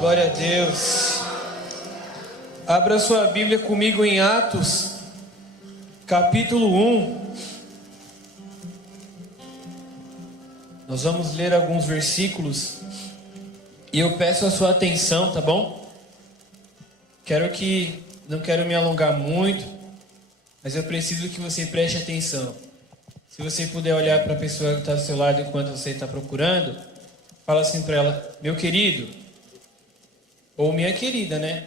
Glória a Deus. Abra sua Bíblia comigo em Atos, capítulo 1. Nós vamos ler alguns versículos e eu peço a sua atenção, tá bom? Não quero me alongar muito, mas eu preciso que você preste atenção. Se você puder olhar para a pessoa que está do seu lado enquanto você está procurando, fala assim para ela: meu querido, ou minha querida, né?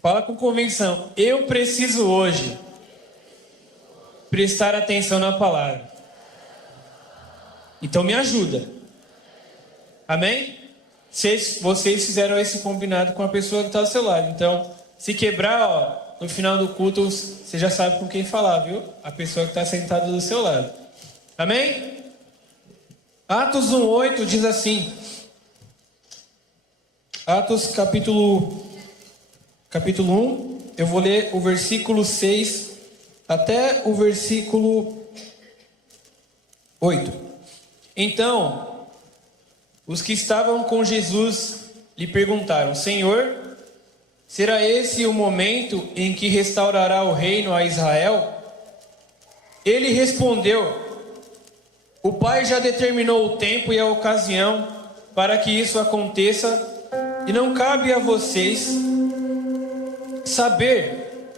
Fala com convicção: eu preciso hoje prestar atenção na palavra. Então me ajuda. Amém? Vocês fizeram esse combinado com a pessoa que está do seu lado. Então, se quebrar, no final do culto, você já sabe com quem falar, viu? A pessoa que está sentada do seu lado. Amém? Atos 1:8 diz assim. Atos capítulo 1, eu vou ler o versículo 6 até o versículo 8. Então, os que estavam com Jesus lhe perguntaram: Senhor, será esse o momento em que restaurará o reino a Israel? Ele respondeu: o Pai já determinou o tempo e a ocasião para que isso aconteça, e não cabe a vocês saber.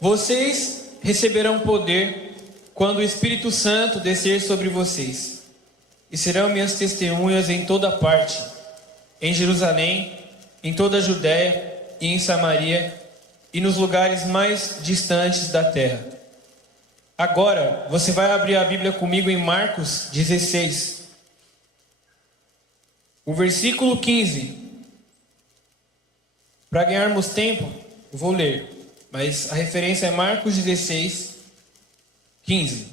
Vocês receberão poder quando o Espírito Santo descer sobre vocês, e serão minhas testemunhas em toda parte, em Jerusalém, em toda a Judéia e em Samaria, e nos lugares mais distantes da terra. Agora, você vai abrir a Bíblia comigo em Marcos 16, o versículo 15. Para ganharmos tempo, eu vou ler, mas a referência é Marcos 16, 15.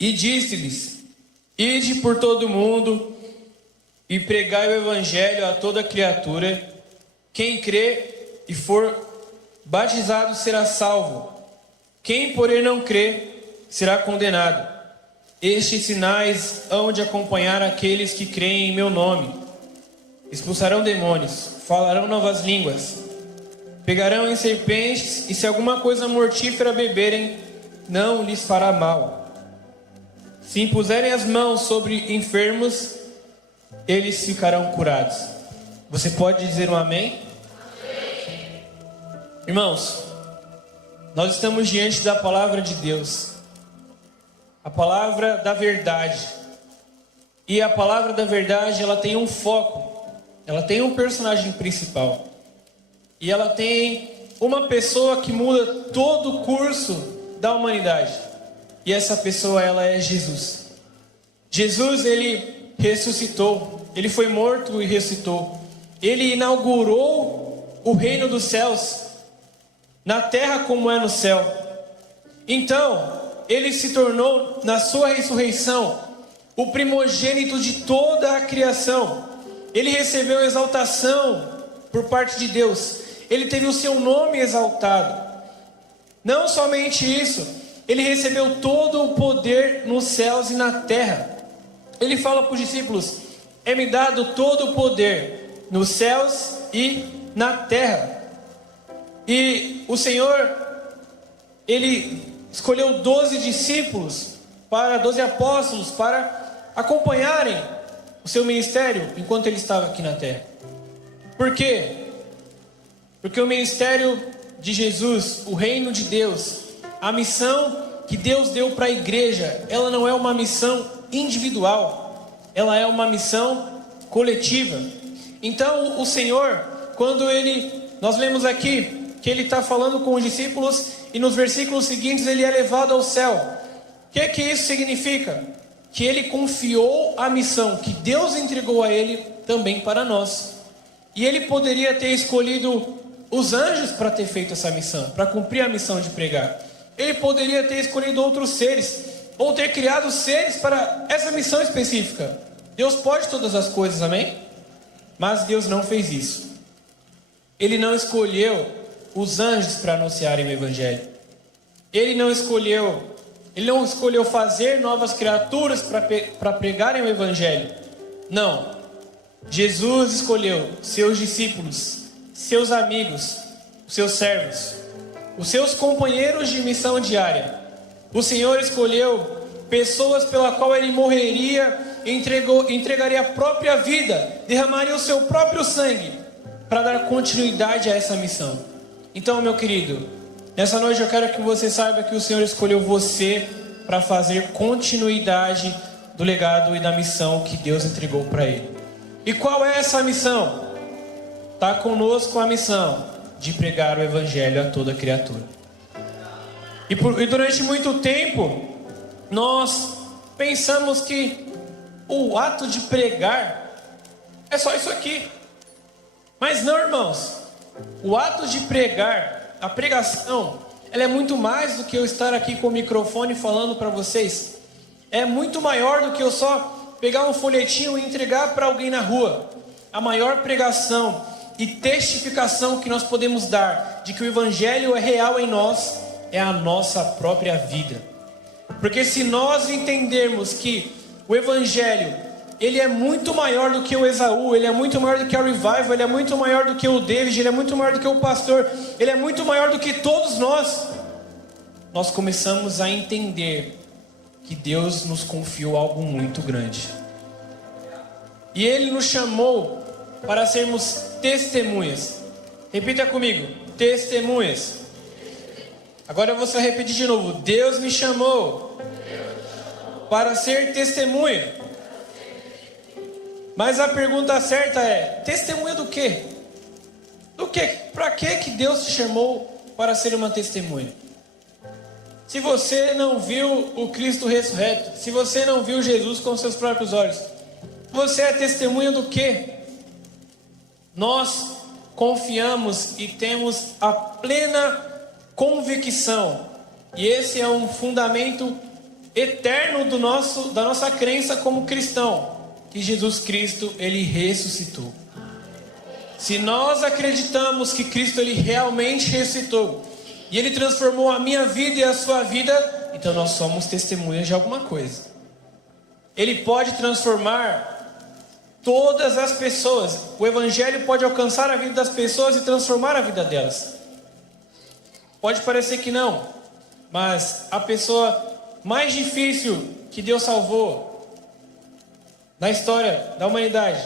E disse-lhes: ide por todo o mundo e pregai o evangelho a toda criatura. Quem crê e for batizado será salvo. Quem, porém, não crê será condenado. Estes sinais hão de acompanhar aqueles que creem em meu nome: expulsarão demônios, falarão novas línguas, pegarão em serpentes, e se alguma coisa mortífera beberem, não lhes fará mal. Se impuserem as mãos sobre enfermos, eles ficarão curados. Você pode dizer um amém? Amém. Irmãos, nós estamos diante da palavra de Deus, a palavra da verdade. E a palavra da verdade, ela tem um foco, ela tem um personagem principal. E ela tem uma pessoa que muda todo o curso da humanidade. E essa pessoa, ela é Jesus. Jesus, ele ressuscitou. Ele foi morto e ressuscitou. Ele inaugurou o reino dos céus, na terra como é no céu. Então, ele se tornou, na sua ressurreição, o primogênito de toda a criação. Ele recebeu exaltação por parte de Deus. Ele teve o seu nome exaltado. Não somente isso, ele recebeu todo o poder nos céus e na terra. Ele fala para os discípulos: é-me dado todo o poder nos céus e na terra. E o Senhor, ele escolheu 12 discípulos, 12 apóstolos, para acompanharem o seu ministério enquanto ele estava aqui na terra. Por quê? Porque o ministério de Jesus, o reino de Deus, a missão que Deus deu para a igreja, ela não é uma missão individual, ela é uma missão coletiva. Então o Senhor, quando nós lemos aqui que ele está falando com os discípulos, e nos versículos seguintes ele é levado ao céu. O que isso significa? Que ele confiou a missão que Deus entregou a ele também para nós. E ele poderia ter escolhido os anjos para ter feito essa missão, para cumprir a missão de pregar. Ele poderia ter escolhido outros seres, ou ter criado seres para essa missão específica. Deus pode todas as coisas, amém? Mas Deus não fez isso. Ele não escolheu os anjos para anunciarem o evangelho. Ele não escolheu fazer novas criaturas para pregarem o evangelho. Não. Jesus escolheu seus discípulos, seus amigos, seus servos, os seus companheiros de missão diária. O Senhor escolheu pessoas pela qual Ele morreria, entregaria a própria vida, derramaria o seu próprio sangue para dar continuidade a essa missão. Então, meu querido, nessa noite eu quero que você saiba que o Senhor escolheu você para fazer continuidade do legado e da missão que Deus entregou para Ele. E qual é essa missão? Está conosco a missão de pregar o Evangelho a toda criatura. E durante muito tempo, nós pensamos que o ato de pregar é só isso aqui. Mas não, irmãos. O ato de pregar, a pregação, ela é muito mais do que eu estar aqui com o microfone falando para vocês. É muito maior do que eu só pegar um folhetinho e entregar para alguém na rua. A maior pregação e testificação que nós podemos dar de que o Evangelho é real em nós é a nossa própria vida. Porque se nós entendermos que o Evangelho, ele é muito maior do que o Esaú, ele é muito maior do que a Revival, ele é muito maior do que o David, ele é muito maior do que o pastor, ele é muito maior do que todos nós, nós começamos a entender que Deus nos confiou algo muito grande. E Ele nos chamou para sermos testemunhas. Repita comigo, testemunhas. Agora eu vou só repetir de novo. Deus me chamou para ser testemunha. Mas a pergunta certa é: testemunha do quê? Do quê? Para que Deus te chamou para ser uma testemunha? Se você não viu o Cristo ressurreto, se você não viu Jesus com seus próprios olhos, você é testemunha do quê? Nós confiamos e temos a plena convicção, e esse é um fundamento eterno da nossa crença como cristão, que Jesus Cristo, Ele ressuscitou. Se nós acreditamos que Cristo, Ele realmente ressuscitou, e Ele transformou a minha vida e a sua vida, então nós somos testemunhas de alguma coisa. Ele pode transformar todas as pessoas. O Evangelho pode alcançar a vida das pessoas e transformar a vida delas. Pode parecer que não, mas a pessoa mais difícil que Deus salvou na história da humanidade,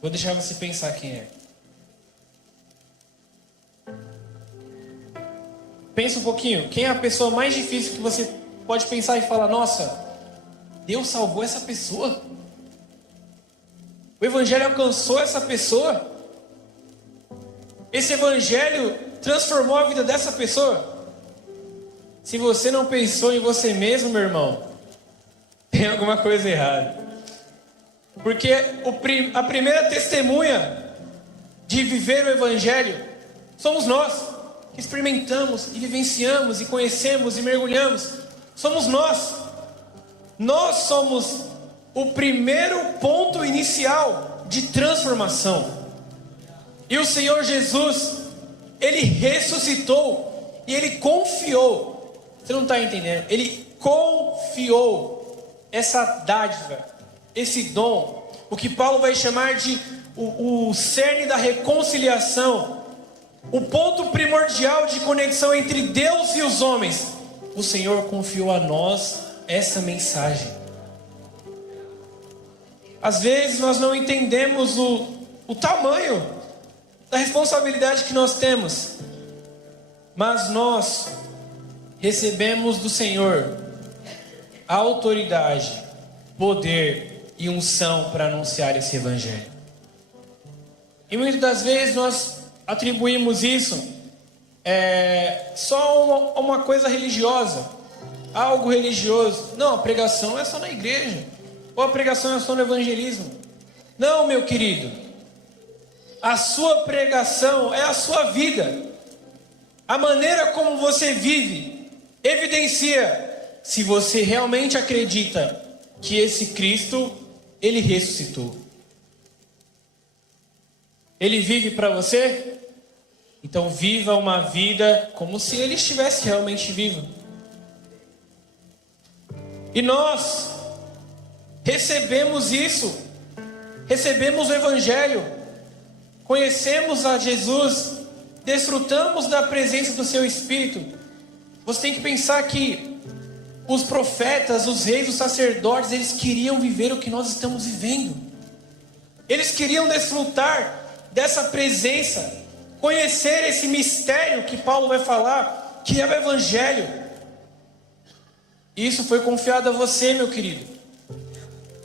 vou deixar você pensar quem é. Pensa um pouquinho, quem é a pessoa mais difícil que você pode pensar e falar: nossa, Deus salvou essa pessoa? O Evangelho alcançou essa pessoa? Esse Evangelho transformou a vida dessa pessoa? Se você não pensou em você mesmo, meu irmão, tem alguma coisa errada. Porque a primeira testemunha de viver o Evangelho somos nós, que experimentamos e vivenciamos e conhecemos e mergulhamos. Somos nós. Nós somos o primeiro ponto inicial de transformação. E o Senhor Jesus, Ele ressuscitou e Ele confiou. Você não está entendendo? Ele confiou essa dádiva, esse dom, o que Paulo vai chamar de o cerne da reconciliação, o ponto primordial de conexão entre Deus e os homens. O Senhor confiou a nós essa mensagem. Às vezes nós não entendemos o tamanho da responsabilidade que nós temos, mas nós recebemos do Senhor a autoridade, poder e unção para anunciar esse Evangelho. E muitas das vezes nós atribuímos isso só a uma coisa religiosa, algo religioso. Não, a pregação é só na igreja, ou a pregação é só no evangelismo. Não, meu querido, a sua pregação é a sua vida. A maneira como você vive evidencia se você realmente acredita que esse Cristo, Ele ressuscitou. Ele vive para você? Então viva uma vida como se Ele estivesse realmente vivo. E nós recebemos isso recebemos o Evangelho, conhecemos a Jesus, desfrutamos da presença do seu Espírito, você tem que pensar que os profetas, os reis, os sacerdotes, eles queriam viver o que nós estamos vivendo. Eles queriam desfrutar dessa presença, conhecer esse mistério que Paulo vai falar, que é o Evangelho. Isso foi confiado a você, meu querido,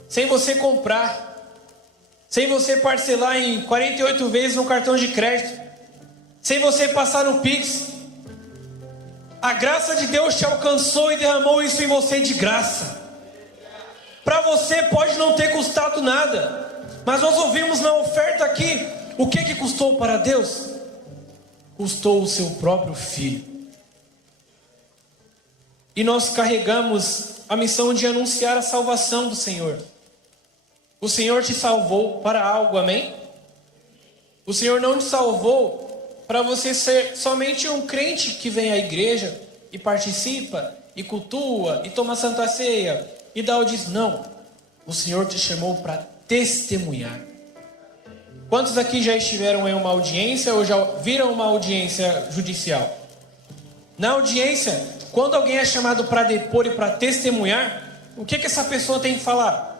sem você comprar, sem você parcelar em 48 vezes no cartão de crédito, sem você passar no Pix. A graça de Deus te alcançou e derramou isso em você de graça. Para você pode não ter custado nada, mas nós ouvimos na oferta aqui, o que custou para Deus? Custou o seu próprio Filho. E nós carregamos a missão de anunciar a salvação do Senhor. O Senhor te salvou para algo, amém? O Senhor não te salvou para você ser somente um crente que vem à igreja e participa, e cultua, e toma santa ceia, e dá o dízimo. Não, o Senhor te chamou para testemunhar. Quantos aqui já estiveram em uma audiência ou já viram uma audiência judicial? Na audiência, quando alguém é chamado para depor e para testemunhar, o que essa pessoa tem que falar?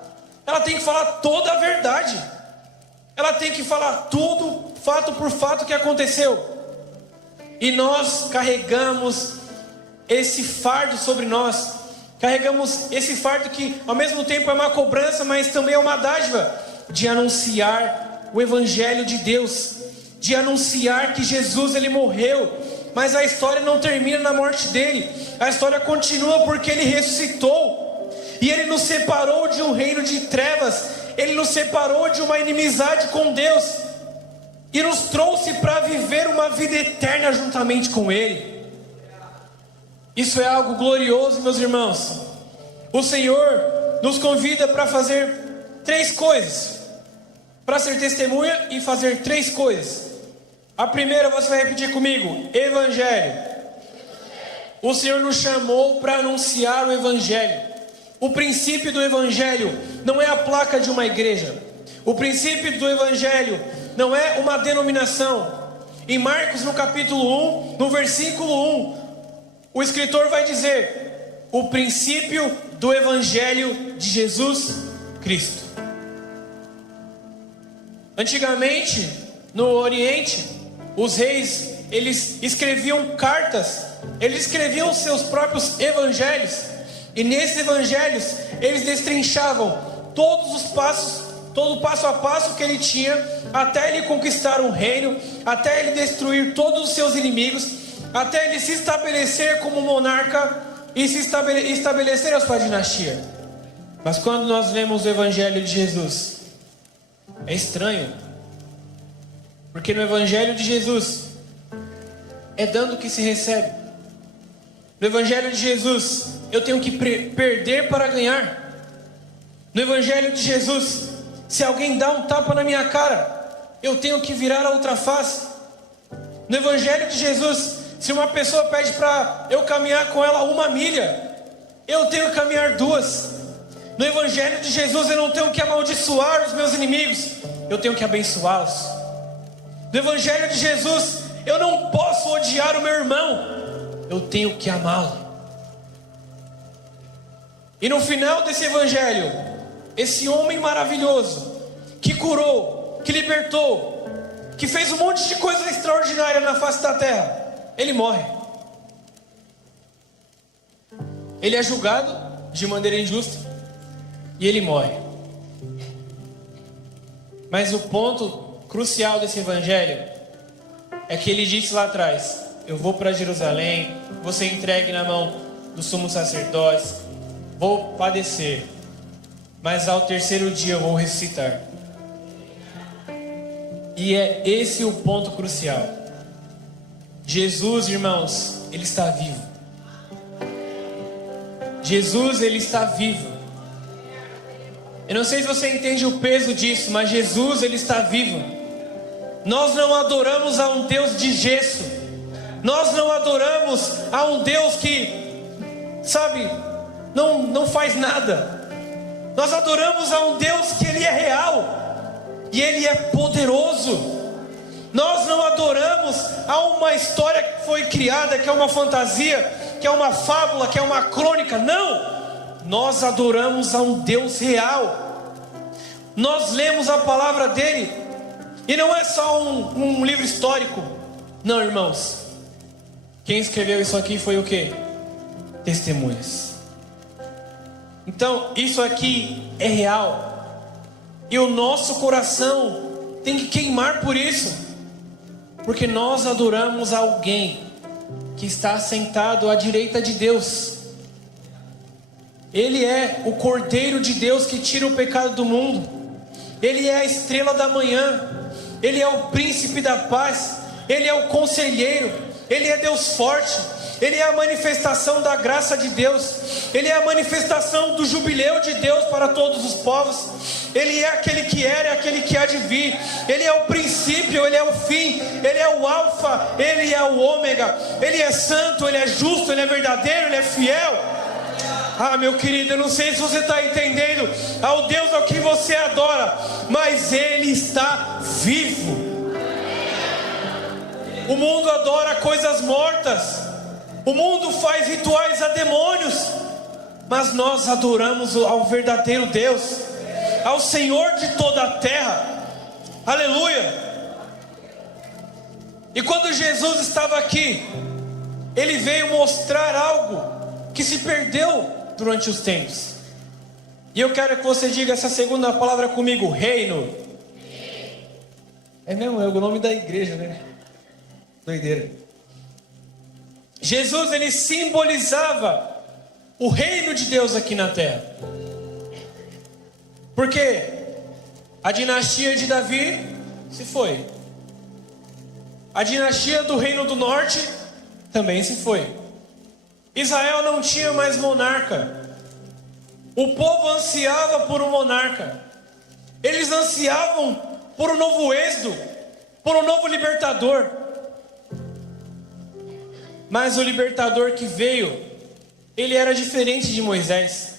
Ela tem que falar toda a verdade. Ela tem que falar tudo, fato por fato, que aconteceu. E nós carregamos esse fardo sobre nós. Carregamos esse fardo que ao mesmo tempo é uma cobrança, mas também é uma dádiva, de anunciar o Evangelho de Deus, de anunciar que Jesus ele morreu, mas a história não termina na morte dele. A história continua porque ele ressuscitou, e ele nos separou de um reino de trevas, ele nos separou de uma inimizade com Deus, e nos trouxe para viver uma vida eterna juntamente com ele. Isso é algo glorioso, meus irmãos. O Senhor nos convida para fazer 3 coisas, para ser testemunha e fazer 3 coisas. A primeira você vai repetir comigo: Evangelho. O Senhor nos chamou para anunciar o Evangelho. O princípio do Evangelho não é a placa de uma igreja. O princípio do Evangelho não é uma denominação. Em Marcos, no capítulo 1, no versículo 1, o escritor vai dizer: o princípio do Evangelho de Jesus Cristo. Antigamente, no Oriente, os reis, eles escreviam cartas, eles escreviam seus próprios evangelhos, e nesses evangelhos, eles destrinchavam todos os passos, todo o passo a passo que ele tinha, até ele conquistar um reino, até ele destruir todos os seus inimigos, até ele se estabelecer como monarca, e se estabelecer a sua dinastia. Mas quando nós lemos o Evangelho de Jesus, é estranho, porque no Evangelho de Jesus é dando que se recebe. No Evangelho de Jesus eu tenho que perder para ganhar. No Evangelho de Jesus, se alguém dá um tapa na minha cara, eu tenho que virar a outra face. No Evangelho de Jesus, se uma pessoa pede para eu caminhar com ela 1 milha, eu tenho que caminhar 2. No Evangelho de Jesus eu não tenho que amaldiçoar os meus inimigos, eu tenho que abençoá-los. No Evangelho de Jesus eu não posso odiar o meu irmão, eu tenho que amá-lo. E no final desse Evangelho, esse homem maravilhoso, que curou, que libertou, que fez um monte de coisa extraordinária na face da terra, ele morre. Ele é julgado de maneira injusta e ele morre. Mas o ponto crucial desse evangelho é que ele disse lá atrás: eu vou para Jerusalém, vou ser entregue na mão dos sumos sacerdotes, vou padecer, mas ao 3º dia eu vou ressuscitar. E é esse o ponto crucial. Jesus, irmãos, ele está vivo. Jesus, ele está vivo. Eu não sei se você entende o peso disso, mas Jesus, ele está vivo. Nós não adoramos a um Deus de gesso. Nós não adoramos a um Deus que, sabe, não faz nada. Nós adoramos a um Deus que ele é real. e Ele é poderoso. Nós não adoramos a uma história que foi criada, que é uma fantasia, que é uma fábula, que é uma crônica. Não! Nós adoramos a um Deus real. Nós lemos a palavra dele, e não é só um livro histórico. Não, irmãos. Quem escreveu isso aqui foi o quê? Testemunhas. Então, isso aqui é real. E o nosso coração tem que queimar por isso. Porque nós adoramos alguém que está sentado à direita de Deus. Ele é o Cordeiro de Deus que tira o pecado do mundo. Ele é a estrela da manhã. Ele é o príncipe da paz. Ele é o conselheiro. Ele é Deus forte. Ele é a manifestação da graça de Deus. Ele é a manifestação do jubileu de Deus para todos os povos. Ele é aquele que era e aquele que há de vir. Ele é o princípio, Ele é o fim. Ele é o alfa, Ele é o ômega. Ele é santo, Ele é justo, Ele é verdadeiro, Ele é fiel. Ah, meu querido, eu não sei se você está entendendo ao Deus ao que você adora, mas Ele está vivo. O mundo adora coisas mortas. O mundo faz rituais a demônios. Mas nós adoramos ao verdadeiro Deus, ao Senhor de toda a terra. Aleluia. E quando Jesus estava aqui, Ele veio mostrar algo que se perdeu durante os tempos. E eu quero que você diga essa segunda palavra comigo: reino. É mesmo, é o nome da igreja, né? Doideira. Jesus, ele simbolizava o reino de Deus aqui na terra. Porque a dinastia de Davi se foi. A dinastia do reino do norte também se foi. Israel não tinha mais monarca. O povo ansiava por um monarca. Eles ansiavam por um novo êxodo, por um novo libertador. Mas o libertador que veio, ele era diferente de Moisés.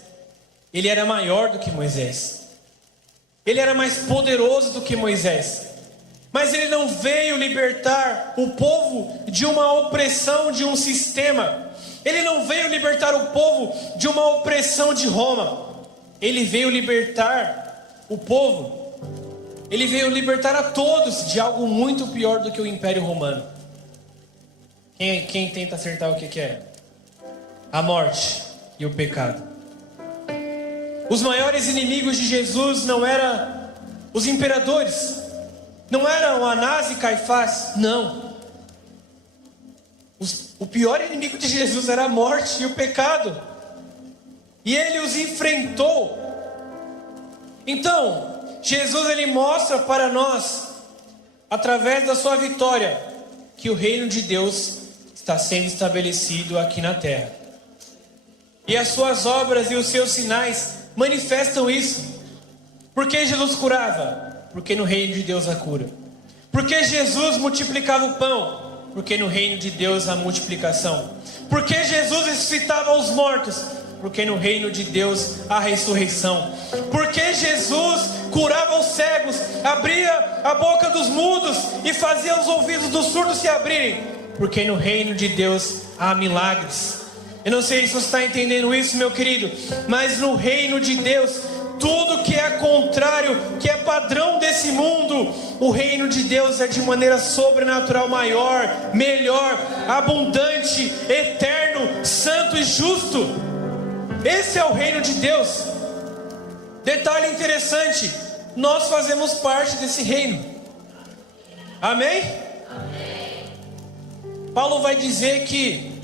Ele era maior do que Moisés. Ele era mais poderoso do que Moisés. Mas ele não veio libertar o povo de uma opressão de um sistema. Ele não veio libertar o povo de uma opressão de Roma. Ele veio libertar o povo. Ele veio libertar a todos de algo muito pior do que o Império Romano. Quem tenta acertar o que é? A morte e o pecado. Os maiores inimigos de Jesus não eram os imperadores, não eram Anás e Caifás, não. O pior inimigo de Jesus era a morte e o pecado. E ele os enfrentou. Então, Jesus, ele mostra para nós, através da sua vitória, que o reino de Deus está sendo estabelecido aqui na terra. E as suas obras e os seus sinais manifestam isso. Por que Jesus curava? Porque no reino de Deus há cura. Por que Jesus multiplicava o pão? Porque no reino de Deus há multiplicação. Por que Jesus ressuscitava os mortos? Porque no reino de Deus há ressurreição. Por que Jesus curava os cegos, abria a boca dos mudos e fazia os ouvidos dos surdos se abrirem? Porque no reino de Deus há milagres. Eu não sei se você está entendendo isso, meu querido, mas no reino de Deus, tudo que é contrário, que é padrão desse mundo, o reino de Deus é de maneira sobrenatural maior, melhor, abundante, eterno, santo e justo. Esse é o reino de Deus. Detalhe interessante, nós fazemos parte desse reino. Amém? Amém. Paulo vai dizer que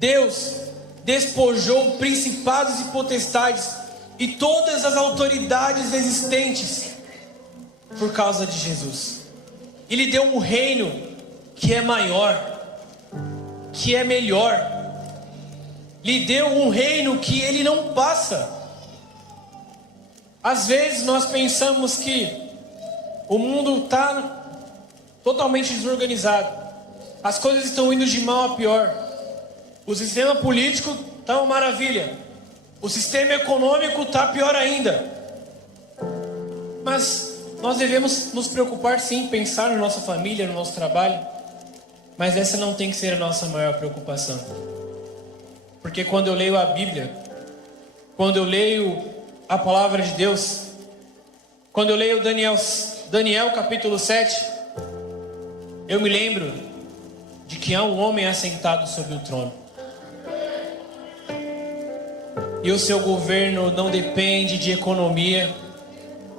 Deus despojou principados e potestades e todas as autoridades existentes por causa de Jesus. Ele deu um reino que é maior, que é melhor. Lhe deu um reino que ele não passa. Às vezes nós pensamos que o mundo está totalmente desorganizado. As coisas estão indo de mal a pior. O sistema político está uma maravilha. O sistema econômico está pior ainda. Mas Nós devemos nos preocupar sim, pensar na nossa família, no nosso trabalho, mas essa não tem que ser a nossa maior preocupação. Porque quando eu leio a Bíblia, quando eu leio a palavra de Deus, quando eu leio Daniel capítulo 7, eu me lembro de que há um homem assentado sobre o trono. E o seu governo não depende de economia.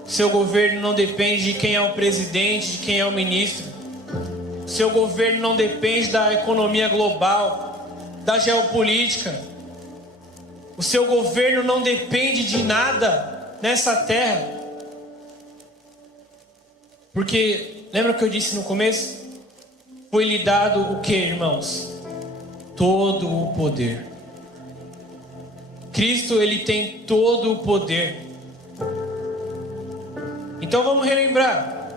Seu governo não depende de quem é o presidente, de quem é o ministro. Seu governo não depende da economia global, da geopolítica. O seu governo não depende de nada nessa terra. Porque, lembra o que eu disse no começo? Foi lhe dado o que, irmãos? Todo o poder. Cristo, ele tem todo o poder. Então vamos relembrar.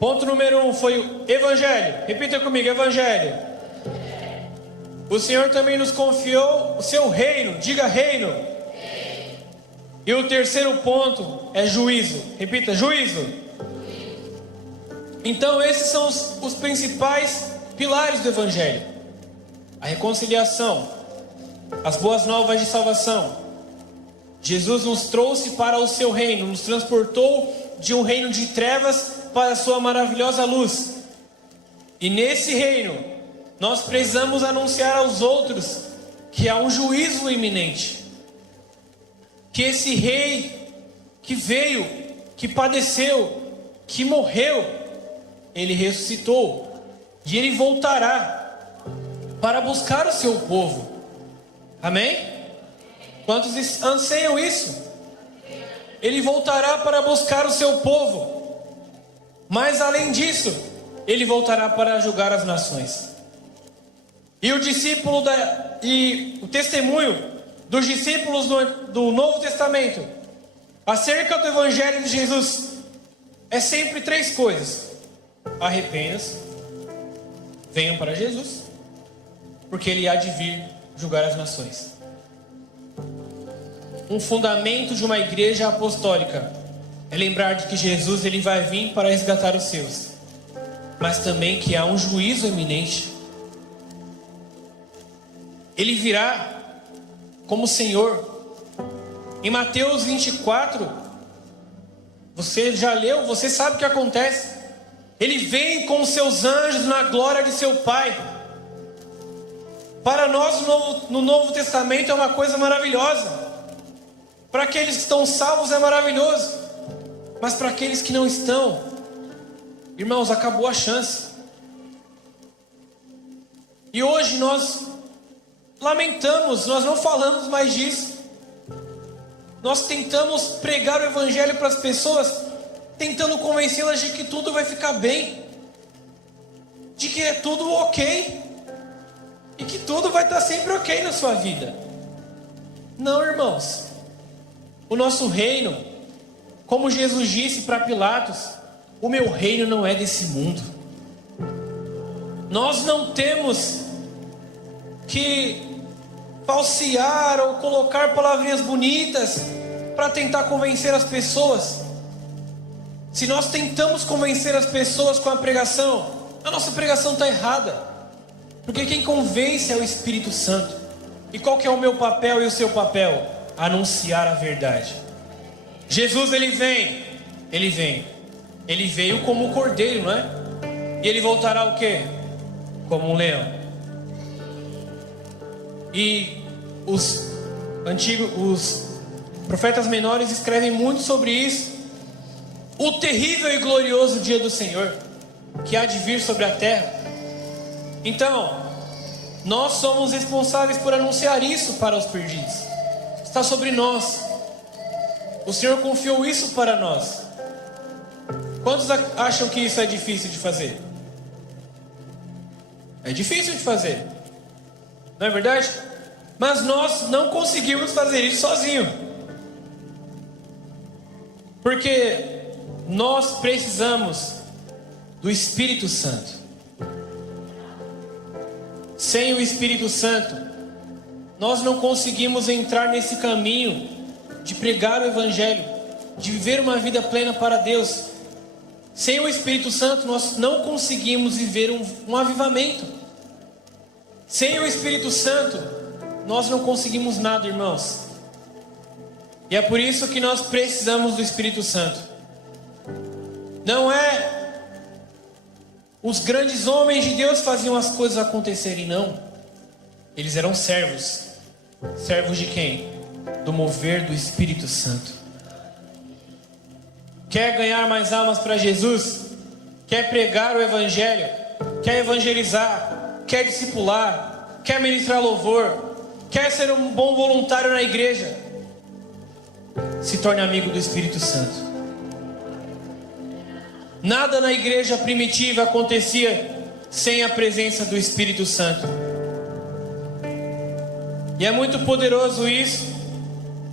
Ponto número 1 foi o Evangelho. Repita comigo, Evangelho. O Senhor também nos confiou o seu reino. Diga reino. E o terceiro ponto é juízo. Repita, juízo. Então esses são os principais pilares do Evangelho. A reconciliação, as boas novas de salvação. Jesus nos trouxe para o seu reino, nos transportou de um reino de trevas para a sua maravilhosa luz. E nesse reino, nós precisamos anunciar aos outros que há um juízo iminente. Que esse rei que veio, que padeceu, que morreu, ele ressuscitou. E ele voltará para buscar o seu povo. Amém? Quantos anseiam isso? Ele voltará para buscar o seu povo. Mas além disso, ele voltará para julgar as nações. E o testemunho dos discípulos do Novo Testamento acerca do Evangelho de Jesus é sempre 3 coisas: arrependam-se, venham para Jesus, porque ele há de vir julgar as nações. Um fundamento de uma igreja apostólica é lembrar de que Jesus, ele vai vir para resgatar os seus, mas também que há um juízo iminente. Ele virá como Senhor. Em Mateus 24, você já leu, você sabe o que acontece. Ele vem com os seus anjos na glória de seu Pai. Para nós no Novo Testamento é uma coisa maravilhosa. Para aqueles que estão salvos é maravilhoso. Mas para aqueles que não estão, irmãos, acabou a chance. E hoje nós lamentamos, nós não falamos mais disso. Nós tentamos pregar o Evangelho para as pessoas, tentando convencê-las de que tudo vai ficar bem, de que é tudo ok, e que tudo vai estar sempre ok na sua vida. Não, irmãos. O nosso reino, como Jesus disse para Pilatos, o meu reino não é desse mundo. Nós não temos que falsear ou colocar palavrinhas bonitas para tentar convencer as pessoas. Se nós tentamos convencer as pessoas com a pregação, a nossa pregação está errada. Porque quem convence é o Espírito Santo. E qual que é o meu papel e o seu papel? Anunciar a verdade. Jesus, ele vem. Ele veio como um cordeiro, não é? E ele voltará o quê? Como um leão. E os profetas menores escrevem muito sobre isso. O terrível e glorioso dia do Senhor, que há de vir sobre a terra. Então, nós somos responsáveis por anunciar isso para os perdidos. Está sobre nós. O Senhor confiou isso para nós. Quantos acham que isso é difícil de fazer? É difícil de fazer, não é verdade? Mas nós não conseguimos fazer isso sozinho, porque nós precisamos do Espírito Santo. Sem o Espírito Santo, nós não conseguimos entrar nesse caminho de pregar o Evangelho, de viver uma vida plena para Deus, Sem o Espírito Santo, nós não conseguimos viver um avivamento. Sem o Espírito Santo, nós não conseguimos nada, irmãos. E é por isso que nós precisamos do Espírito Santo. Não é os grandes homens de Deus faziam as coisas acontecerem, não. Eles eram servos. Servos de quem? Do mover do Espírito Santo. Quer ganhar mais almas para Jesus? Quer pregar o Evangelho? Quer evangelizar? Quer discipular? Quer ministrar louvor? Quer ser um bom voluntário na igreja? Se torne amigo do Espírito Santo. Nada na igreja primitiva acontecia sem a presença do Espírito Santo. E é muito poderoso isso,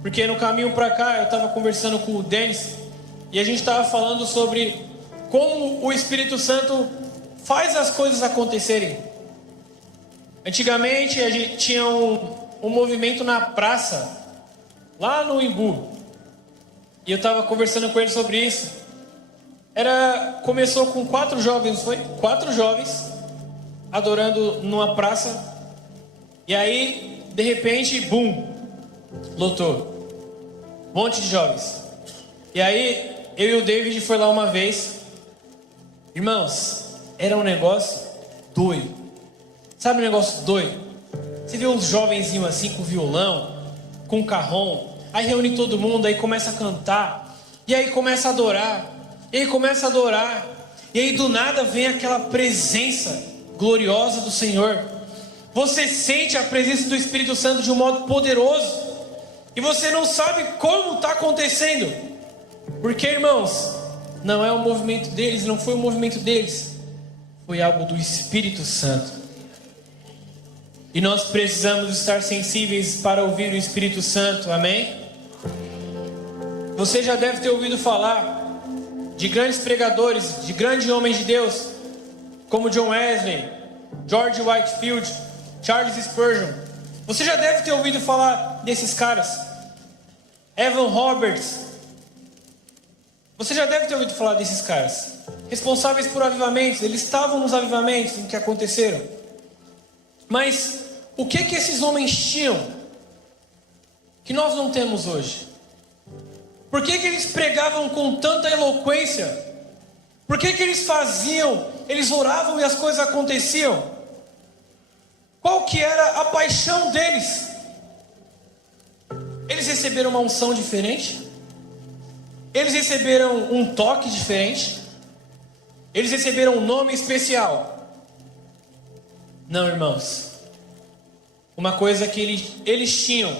porque no caminho para cá eu estava conversando com o Denis e a gente estava falando sobre como o Espírito Santo faz as coisas acontecerem. Antigamente a gente tinha um movimento na praça, lá no Imbu, e eu estava conversando com ele sobre isso. Começou com 4 jovens, foi? 4 jovens adorando numa praça, e aí de repente, bum, lotou, um monte de jovens. E aí eu e o David foi lá uma vez. Irmãos, era um negócio doido. Sabe um negócio doido? Você vê uns jovenzinhos assim com violão, com carrom, aí reúne todo mundo, aí começa a cantar, e aí começa a adorar, e aí começa a adorar, e aí do nada vem aquela presença gloriosa do Senhor. Você sente a presença do Espírito Santo de um modo poderoso, e você não sabe como está acontecendo, porque, irmãos, não é o movimento deles, não foi o movimento deles, foi algo do Espírito Santo. E nós precisamos estar sensíveis para ouvir o Espírito Santo, amém? Você já deve ter ouvido falar de grandes pregadores, de grandes homens de Deus, como John Wesley, George Whitefield, Charles Spurgeon. Você já deve ter ouvido falar desses caras. Evan Roberts. Você já deve ter ouvido falar desses caras, responsáveis por avivamentos. Eles estavam nos avivamentos em que aconteceram. Mas o que esses homens tinham que nós não temos hoje? Por que eles pregavam com tanta eloquência? Por que eles faziam? Eles oravam e as coisas aconteciam? Qual que era a paixão deles? Eles receberam uma unção diferente? Eles receberam um toque diferente? Eles receberam um nome especial? Não, irmãos. Uma coisa que eles tinham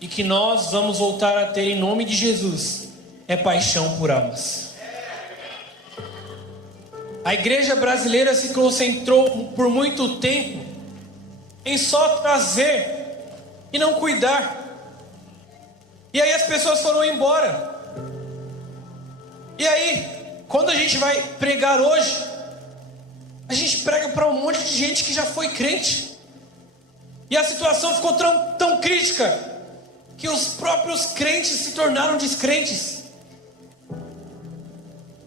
e que nós vamos voltar a ter em nome de Jesus é paixão por almas. A igreja brasileira se concentrou por muito tempo em só trazer e não cuidar. E aí as pessoas foram embora. E aí, quando a gente vai pregar hoje, a gente prega para um monte de gente que já foi crente. E a situação ficou tão crítica que os próprios crentes se tornaram descrentes.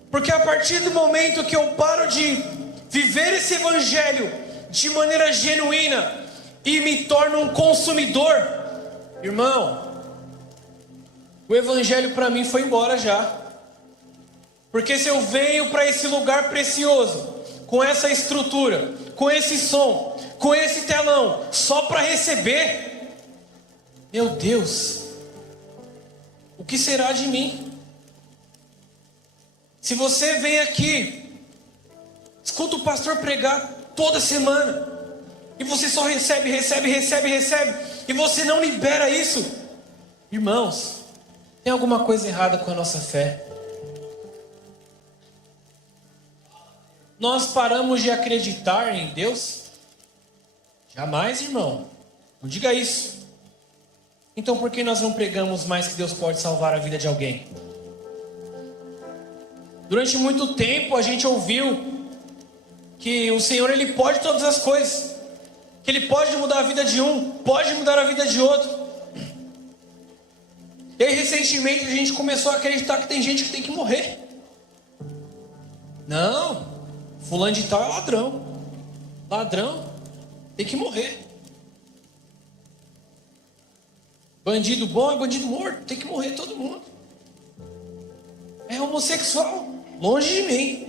Porque a partir do momento que eu paro de viver esse evangelho de maneira genuína e me torno um consumidor, irmão, o evangelho para mim foi embora já. Porque se eu venho para esse lugar precioso, com essa estrutura, com esse som, com esse telão, só para receber, meu Deus, o que será de mim? Se você vem aqui, escuta o pastor pregar toda semana, e você só recebe, e você não libera isso, irmãos, tem alguma coisa errada com a nossa fé. Nós paramos de acreditar em Deus? Jamais, irmão. Não diga isso. Então por que nós não pregamos mais que Deus pode salvar a vida de alguém? Durante muito tempo a gente ouviu que o Senhor, Ele pode todas as coisas. Que Ele pode mudar a vida de um, pode mudar a vida de outro. E aí recentemente a gente começou a acreditar que tem gente que tem que morrer. Não, fulano de tal é ladrão. Ladrão tem que morrer. Bandido bom é bandido morto, tem que morrer todo mundo. É homossexual, longe de mim.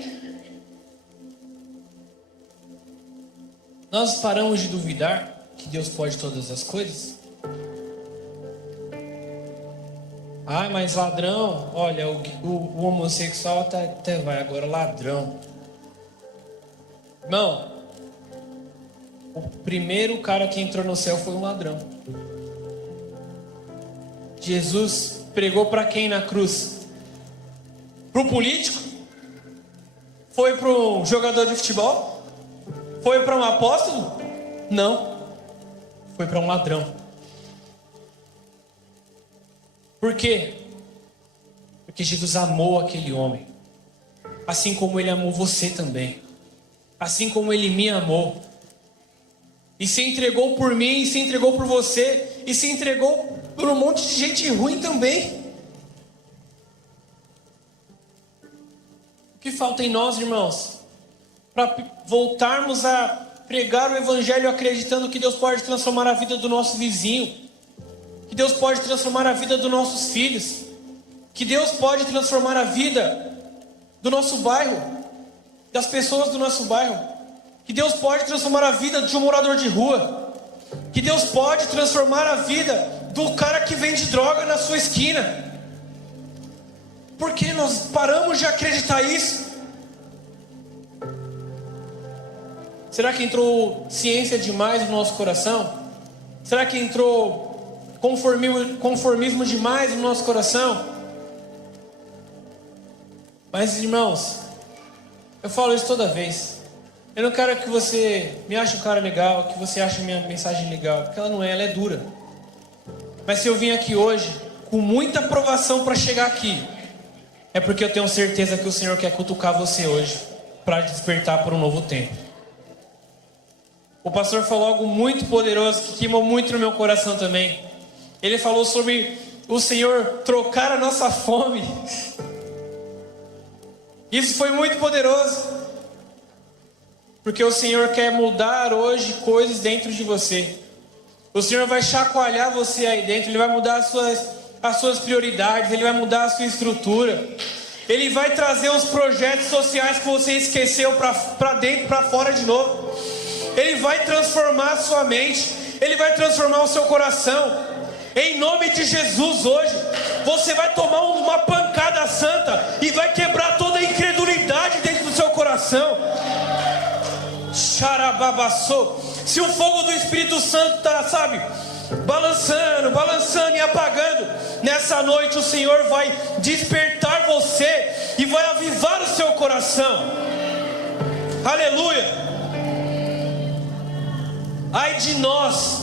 Nós paramos de duvidar que Deus pode todas as coisas? Ah, mas ladrão, olha, o homossexual até vai, agora ladrão. Irmão, o primeiro cara que entrou no céu foi um ladrão. Jesus pregou para quem na cruz? Para o político? Foi para um jogador de futebol? Foi para um apóstolo? Não. Foi para um ladrão. Por quê? Porque Jesus amou aquele homem. Assim como Ele amou você também. Assim como Ele me amou. E se entregou por mim, e se entregou por você, e se entregou por um monte de gente ruim também. O que falta em nós, irmãos? Para voltarmos a pregar o Evangelho acreditando que Deus pode transformar a vida do nosso vizinho, que Deus pode transformar a vida dos nossos filhos, que Deus pode transformar a vida do nosso bairro, das pessoas do nosso bairro, que Deus pode transformar a vida de um morador de rua, que Deus pode transformar a vida do cara que vende droga na sua esquina. Por que nós paramos de acreditar isso? Será que entrou ciência demais no nosso coração? Será que entrou conformismo demais no nosso coração? Mas, irmãos, eu falo isso toda vez. Eu não quero que você me ache um cara legal, que você ache minha mensagem legal, porque ela é dura. Mas se eu vim aqui hoje com muita aprovação para chegar aqui, é porque eu tenho certeza que o Senhor quer cutucar você hoje para despertar para um novo tempo. O pastor falou algo muito poderoso que queimou muito no meu coração também. Ele falou sobre o Senhor trocar a nossa fome. Isso foi muito poderoso. Porque o Senhor quer mudar hoje coisas dentro de você. O Senhor vai chacoalhar você aí dentro. Ele vai mudar as suas prioridades. Ele vai mudar a sua estrutura. Ele vai trazer os projetos sociais que você esqueceu para dentro, para fora de novo. Ele vai transformar a sua mente. Ele vai transformar o seu coração. Em nome de Jesus hoje, você vai tomar uma pancada santa e vai quebrar toda a incredulidade dentro do seu coração. Xarababaçô. Se o fogo do Espírito Santo está, balançando e apagando, nessa noite o Senhor vai despertar você e vai avivar o seu coração. Aleluia. Ai de nós,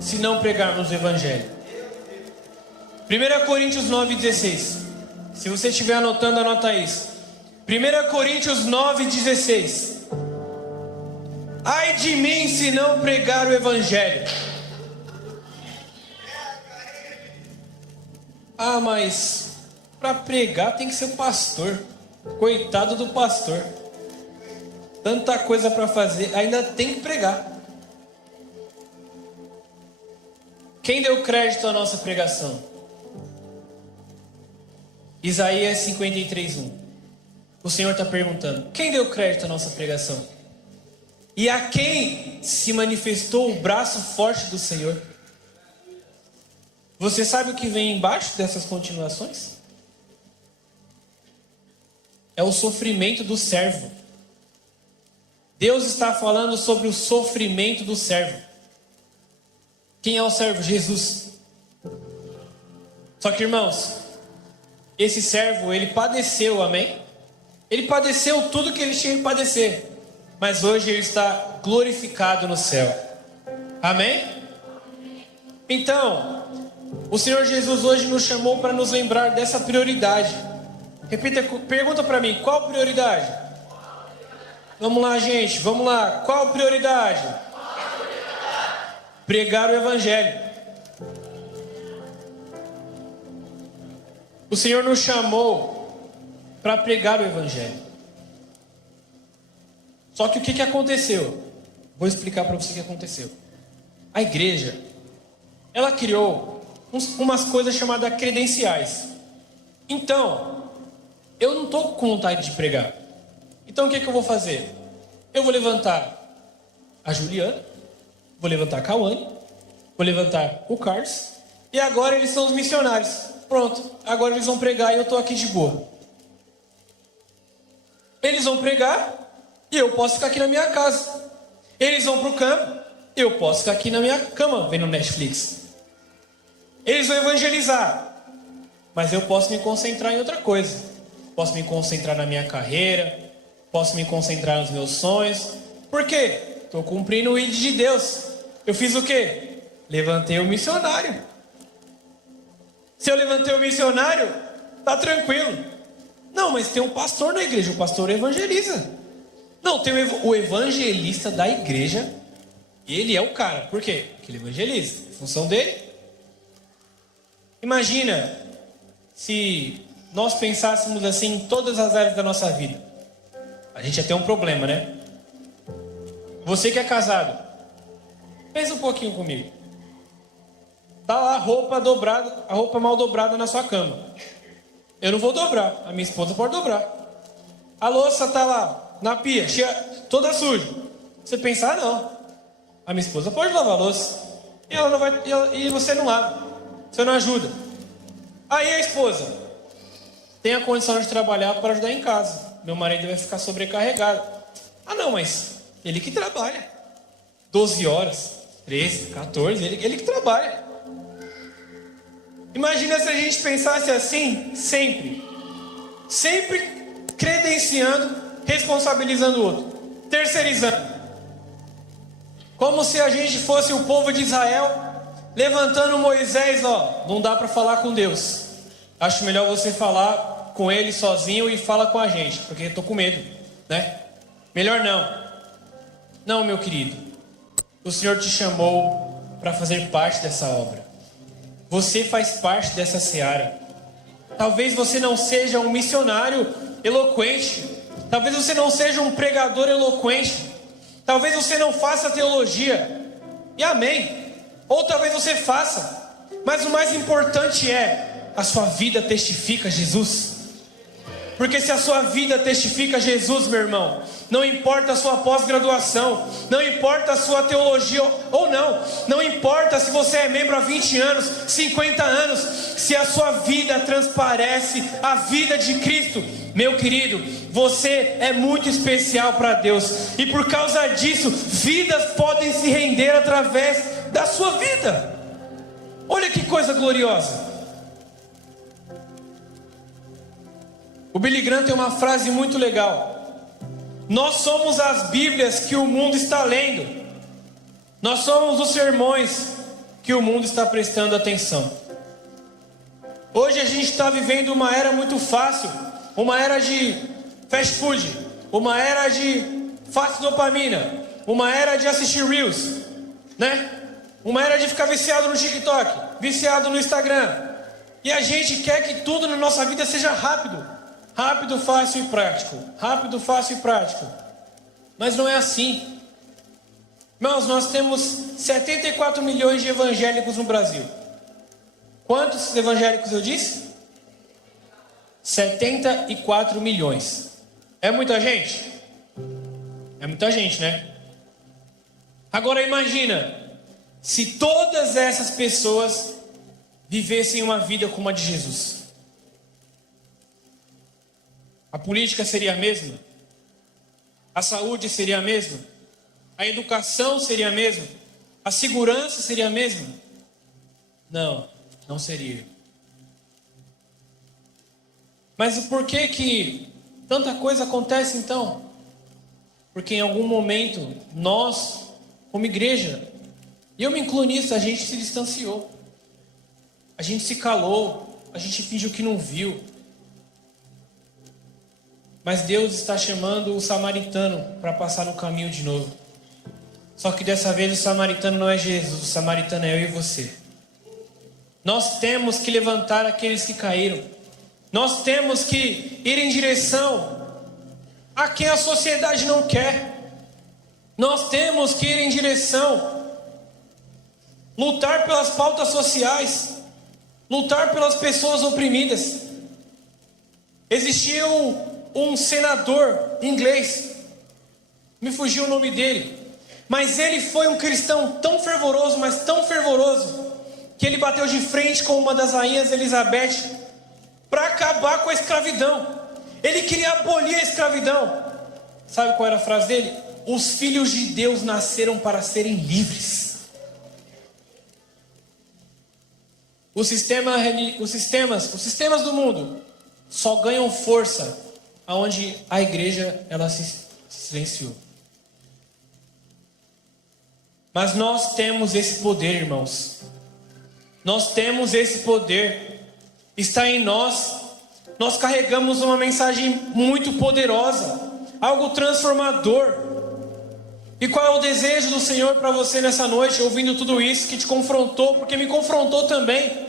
se não pregarmos o Evangelho. 1 Coríntios 9,16. Se você estiver anotando, anota isso. 1 Coríntios 9,16. Ai de mim se não pregar o Evangelho. Ah, mas para pregar tem que ser o pastor. Coitado do pastor. Tanta coisa para fazer, ainda tem que pregar. Quem deu crédito à nossa pregação? Isaías 53:1. O Senhor está perguntando: quem deu crédito à nossa pregação? E a quem se manifestou o braço forte do Senhor? Você sabe o que vem embaixo dessas continuações? É o sofrimento do servo. Deus está falando sobre o sofrimento do servo. Quem é o servo? Jesus. Só que, irmãos, esse servo, ele padeceu, amém? Ele padeceu tudo que ele tinha que padecer, mas hoje ele está glorificado no céu. Amém? Então, o Senhor Jesus hoje nos chamou para nos lembrar dessa prioridade. Repita, pergunta para mim, qual prioridade? Vamos lá, gente, vamos lá. Qual prioridade? Pregar o Evangelho. O Senhor nos chamou para pregar o Evangelho. Só que o que aconteceu? Vou explicar para você o que aconteceu. A igreja, ela criou umas coisas chamadas credenciais. Então, eu não estou com vontade de pregar. Então o que eu vou fazer? Eu vou levantar a Juliana, vou levantar a Cauane, vou levantar o Carlos, e agora eles são os missionários. Pronto, agora eles vão pregar e eu estou aqui de boa. Eles vão pregar e eu posso ficar aqui na minha casa. Eles vão para o campo, eu posso ficar aqui na minha cama vendo Netflix. Eles vão evangelizar, mas eu posso me concentrar em outra coisa. Posso me concentrar na minha carreira, posso me concentrar nos meus sonhos. Por quê? Estou cumprindo o ID de Deus. Eu fiz o quê? Levantei o missionário. Se eu levantei o missionário, tá tranquilo. Não, mas tem um pastor na igreja, o pastor evangeliza. Não, tem o evangelista da igreja, e ele é o cara. Por quê? Porque ele evangeliza. A função dele. Imagina se nós pensássemos assim em todas as áreas da nossa vida. A gente ia ter um problema, né? Você que é casado, pensa um pouquinho comigo. Tá lá a roupa dobrada, a roupa mal dobrada na sua cama. Eu não vou dobrar, a minha esposa pode dobrar. A louça tá lá na pia, toda suja. Você pensar, não. A minha esposa pode lavar a louça. E ela não vai, e você não lava. Você não ajuda. Aí a esposa tem a condição de trabalhar para ajudar em casa. Meu marido vai ficar sobrecarregado. Ah não, mas ele que trabalha. 12 horas, 13, 14, ele que trabalha. Imagina se a gente pensasse assim, sempre credenciando, responsabilizando o outro, terceirizando. Como se a gente fosse o povo de Israel, levantando Moisés, não dá para falar com Deus. Acho melhor você falar com ele sozinho e fala com a gente, porque eu estou com medo, né? Melhor não. Não, meu querido. O Senhor te chamou para fazer parte dessa obra. Você faz parte dessa seara. Talvez você não seja um missionário eloquente. Talvez você não seja um pregador eloquente. Talvez você não faça teologia. E amém. Ou talvez você faça. Mas o mais importante é: a sua vida testifica Jesus. Porque se a sua vida testifica Jesus, meu irmão, não importa a sua pós-graduação, não importa a sua teologia ou não importa se você é membro há 20 anos, 50 anos, se a sua vida transparece a vida de Cristo, meu querido, você é muito especial para Deus, e por causa disso, vidas podem se render através da sua vida. Olha que coisa gloriosa. O Billy Graham tem uma frase muito legal: nós somos as Bíblias que o mundo está lendo. Nós somos os sermões que o mundo está prestando atenção. Hoje a gente está vivendo uma era muito fácil, uma era de fast food, uma era de fácil dopamina, uma era de assistir Reels, né? Uma era de ficar viciado no TikTok, viciado no Instagram. E a gente quer que tudo na nossa vida seja rápido. Rápido, fácil e prático. Rápido, fácil e prático. Mas não é assim. Irmãos, nós temos 74 milhões de evangélicos no Brasil. Quantos evangélicos eu disse? 74 milhões. É muita gente? É muita gente, né? Agora imagina, se todas essas pessoas vivessem uma vida como a de Jesus. A política seria a mesma? A saúde seria a mesma? A educação seria a mesma? A segurança seria a mesma? Não, não seria. Mas por que tanta coisa acontece então? Porque em algum momento nós, como igreja, e eu me incluo nisso, a gente se distanciou. A gente se calou, a gente fingiu que não viu. Mas Deus está chamando o samaritano para passar no caminho de novo. Só que dessa vez o samaritano não é Jesus, o samaritano é eu e você. Nós temos que levantar aqueles que caíram. Nós temos que ir em direção a quem a sociedade não quer. Nós temos que ir em direção, lutar pelas pautas sociais, lutar pelas pessoas oprimidas. Existia um senador inglês, me fugiu o nome dele, mas ele foi um cristão tão fervoroso, mas tão fervoroso, que ele bateu de frente com uma das rainhas, Elizabeth, para acabar com a escravidão. Ele queria abolir a escravidão. Sabe qual era a frase dele? Os filhos de Deus nasceram para serem livres. Os sistemas do mundo só ganham força aonde a igreja ela se silenciou. Mas nós temos esse poder, irmãos. Nós temos esse poder. Está em nós. Nós carregamos uma mensagem muito poderosa, algo transformador. E qual é o desejo do Senhor para você nessa noite, ouvindo tudo isso, que te confrontou, porque me confrontou também.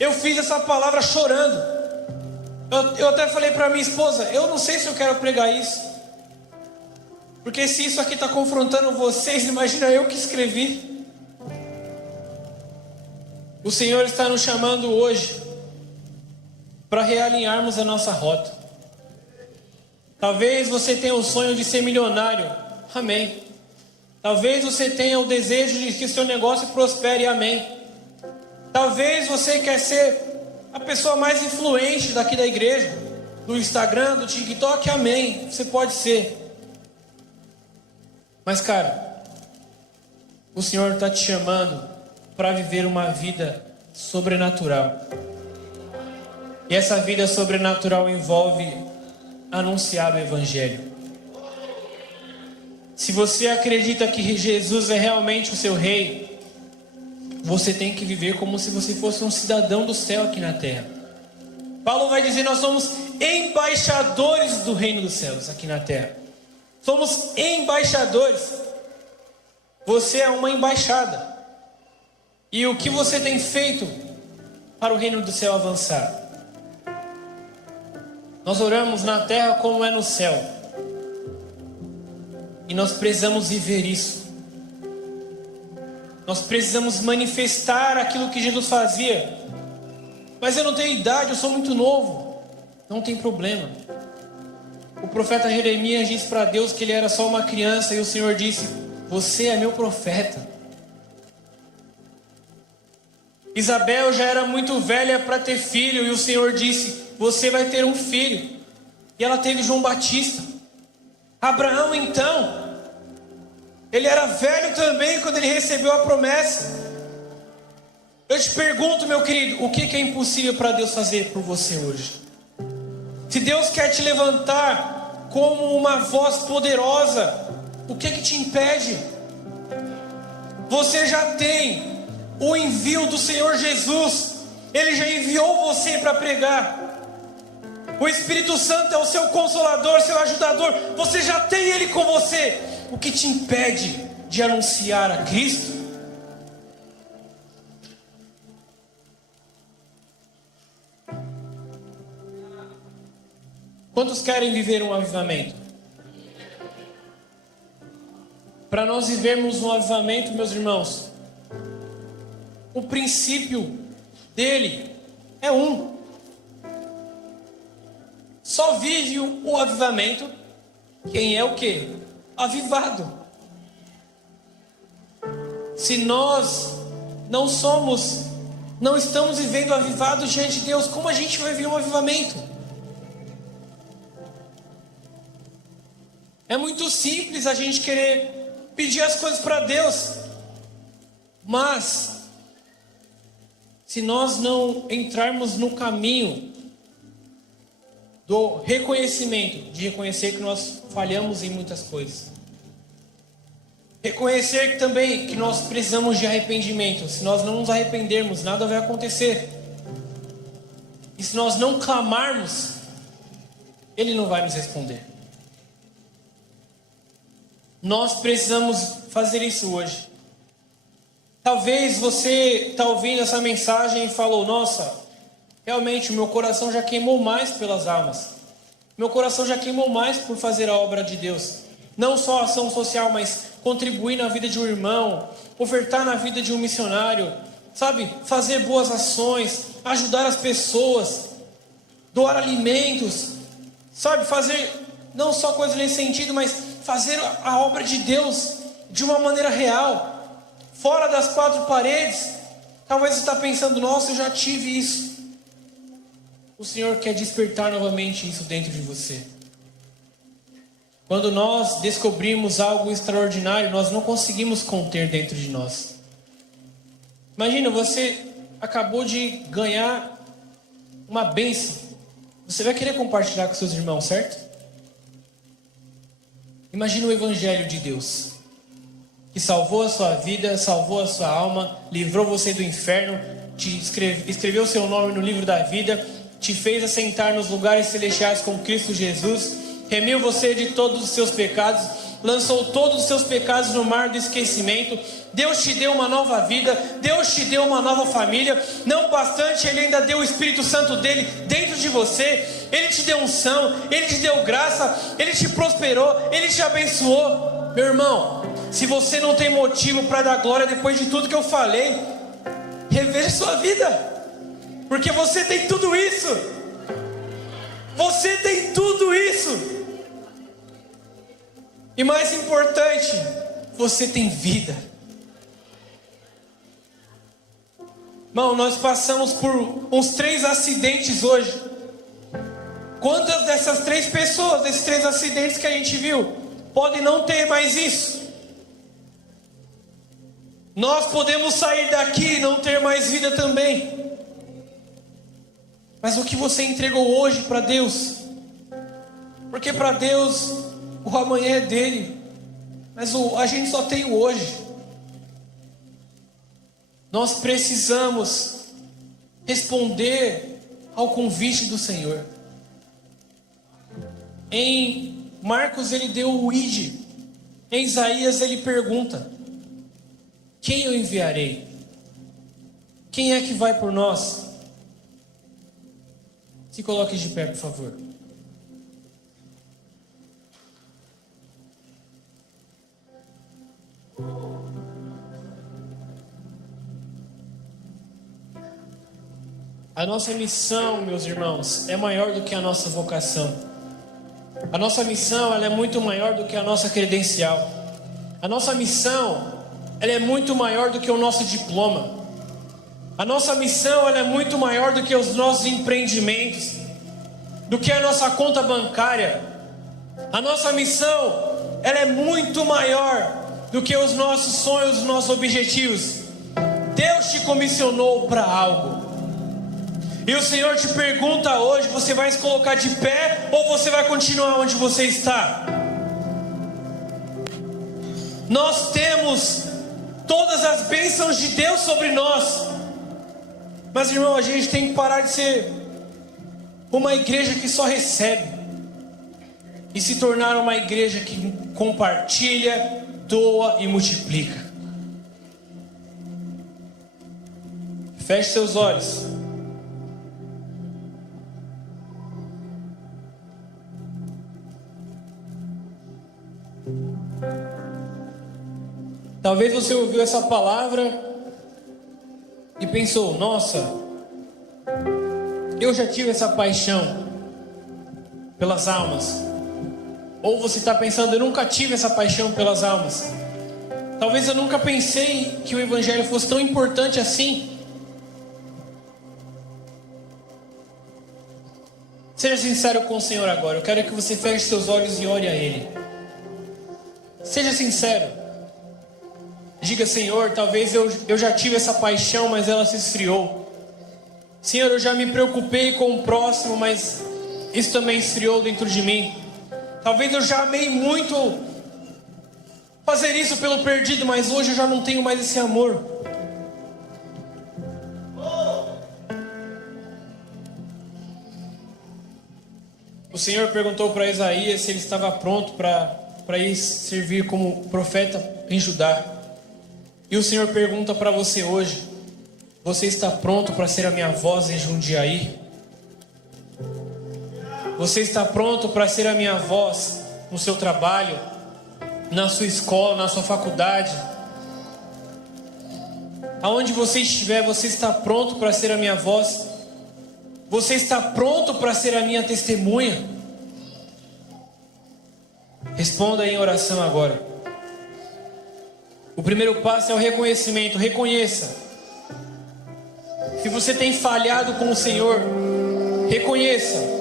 Eu fiz essa palavra chorando. Eu até falei para minha esposa, eu não sei se eu quero pregar isso, porque se isso aqui está confrontando vocês, imagina eu que escrevi. O Senhor está nos chamando hoje para realinharmos a nossa rota. Talvez você tenha o sonho de ser milionário, amém. Talvez você tenha o desejo de que seu negócio prospere, amém. Talvez você quer ser a pessoa mais influente daqui da igreja, do Instagram, do TikTok, amém. Você pode ser. Mas cara, o Senhor está te chamando para viver uma vida sobrenatural. E essa vida sobrenatural envolve anunciar o Evangelho. Se você acredita que Jesus é realmente o seu rei, você tem que viver como se você fosse um cidadão do céu aqui na terra. Paulo vai dizer, nós somos embaixadores do reino dos céus aqui na terra. Somos embaixadores. Você é uma embaixada. E o que você tem feito para o reino do céu avançar? Nós oramos na terra como é no céu. E nós precisamos viver isso. Nós precisamos manifestar aquilo que Jesus fazia. Mas eu não tenho idade, eu sou muito novo. Não tem problema. O profeta Jeremias disse para Deus que ele era só uma criança. E o Senhor disse, você é meu profeta. Isabel já era muito velha para ter filho. E o Senhor disse, você vai ter um filho. E ela teve João Batista. Abraão então, ele era velho também quando ele recebeu a promessa. Eu te pergunto, meu querido, o que é impossível para Deus fazer por você hoje? Se Deus quer te levantar como uma voz poderosa, o que te impede? Você já tem o envio do Senhor Jesus. Ele já enviou você para pregar. O Espírito Santo é o seu consolador, seu ajudador. Você já tem ele com você. O que te impede de anunciar a Cristo? Quantos querem viver um avivamento? Para nós vivermos um avivamento, meus irmãos, o princípio dele é um. Só vive o avivamento quem é o quê? Avivado. Se nós não estamos vivendo avivado diante de Deus, como a gente vai viver um avivamento? É muito simples a gente querer pedir as coisas para Deus, mas se nós não entrarmos no caminho do reconhecimento, de reconhecer que nós falhamos em muitas coisas, reconhecer também que nós precisamos de arrependimento. Se nós não nos arrependermos, nada vai acontecer. E se nós não clamarmos, Ele não vai nos responder. Nós precisamos fazer isso hoje. Talvez você está ouvindo essa mensagem e falou, nossa, realmente o meu coração já queimou mais pelas almas. Meu coração já queimou mais por fazer a obra de Deus. Não só ação social, mas contribuir na vida de um irmão, ofertar na vida de um missionário, sabe? Fazer boas ações, ajudar as pessoas, doar alimentos, sabe? Fazer não só coisas nesse sentido, mas fazer a obra de Deus de uma maneira real, fora das quatro paredes. Talvez você está pensando, nossa, eu já tive isso. O Senhor quer despertar novamente isso dentro de você. Quando nós descobrimos algo extraordinário, nós não conseguimos conter dentro de nós. Imagina, você acabou de ganhar uma bênção. Você vai querer compartilhar com seus irmãos, certo? Imagina o Evangelho de Deus, que salvou a sua vida, salvou a sua alma, livrou você do inferno, escreveu o seu nome no livro da vida, te fez assentar nos lugares celestiais com Cristo Jesus, remiu você de todos os seus pecados, lançou todos os seus pecados no mar do esquecimento. Deus te deu uma nova vida, Deus te deu uma nova família. Não bastante, Ele ainda deu o Espírito Santo dele dentro de você. Ele te deu unção, Ele te deu graça, Ele te prosperou, Ele te abençoou. Meu irmão, se você não tem motivo para dar glória depois de tudo que eu falei, reveja sua vida, porque você tem tudo isso. Você tem tudo isso. E mais importante, você tem vida. Irmão, nós passamos por uns 3 acidentes hoje. Quantas dessas 3 pessoas, desses 3 acidentes que a gente viu, podem não ter mais isso? Nós podemos sair daqui e não ter mais vida também. Mas o que você entregou hoje para Deus? Porque para Deus o amanhã é dele, mas a gente só tem o hoje. Nós precisamos responder ao convite do Senhor. Em Marcos ele deu o ide. Em Isaías ele pergunta: quem eu enviarei? Quem é que vai por nós? Se coloque de pé, por favor. A nossa missão, meus irmãos, é maior do que a nossa vocação. A nossa missão, ela é muito maior do que a nossa credencial. A nossa missão, ela é muito maior do que o nosso diploma. A nossa missão, ela é muito maior do que os nossos empreendimentos, do que a nossa conta bancária. A nossa missão, ela é muito maior do que os nossos sonhos, os nossos objetivos. Deus te comissionou para algo. E o Senhor te pergunta hoje: você vai se colocar de pé ou você vai continuar onde você está? Nós temos todas as bênçãos de Deus sobre nós, mas, irmão, a gente tem que parar de ser uma igreja que só recebe e se tornar uma igreja que compartilha, doa e multiplica. Feche seus olhos. Talvez você ouviu essa palavra e pensou: nossa, eu já tive essa paixão pelas almas. Ou você está pensando: eu nunca tive essa paixão pelas almas. Talvez eu nunca pensei que o Evangelho fosse tão importante assim. Seja sincero com o Senhor agora. Eu quero que você feche seus olhos e ore a Ele. Seja sincero. Diga: Senhor, talvez eu já tive essa paixão, mas ela se esfriou. Senhor, eu já me preocupei com o próximo, mas isso também esfriou dentro de mim. Talvez eu já amei muito fazer isso pelo perdido, mas hoje eu já não tenho mais esse amor. O Senhor perguntou para Isaías se ele estava pronto para ir servir como profeta em Judá. E o Senhor pergunta para você hoje: você está pronto para ser a minha voz em Jundiaí? Você está pronto para ser a minha voz no seu trabalho, na sua escola, na sua faculdade, aonde você estiver, você está pronto para ser a minha voz? Você está pronto para ser a minha testemunha? Responda em oração agora. O primeiro passo é o reconhecimento. Reconheça. Se você tem falhado com o Senhor, reconheça.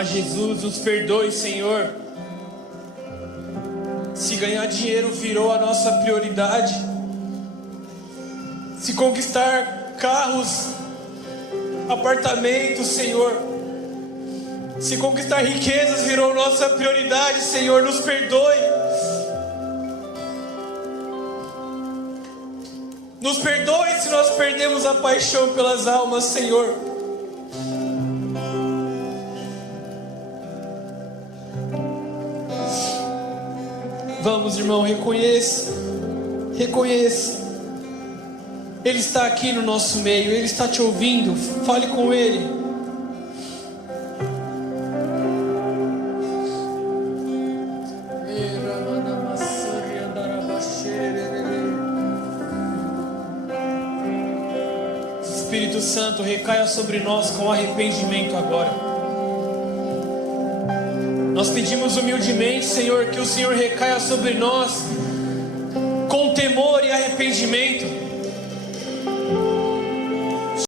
Ah, Jesus, nos perdoe, Senhor. Se ganhar dinheiro virou a nossa prioridade, se conquistar carros, apartamentos, Senhor, se conquistar riquezas virou nossa prioridade, Senhor, nos perdoe. Nos perdoe se nós perdemos a paixão pelas almas, Senhor. Vamos, irmão, reconheça. Reconheça. Ele está aqui no nosso meio. Ele está te ouvindo. Fale com Ele. Espírito Santo, recaia sobre nós com arrependimento agora. Nós pedimos humildemente, Senhor, que o Senhor recaia sobre nós com temor e arrependimento.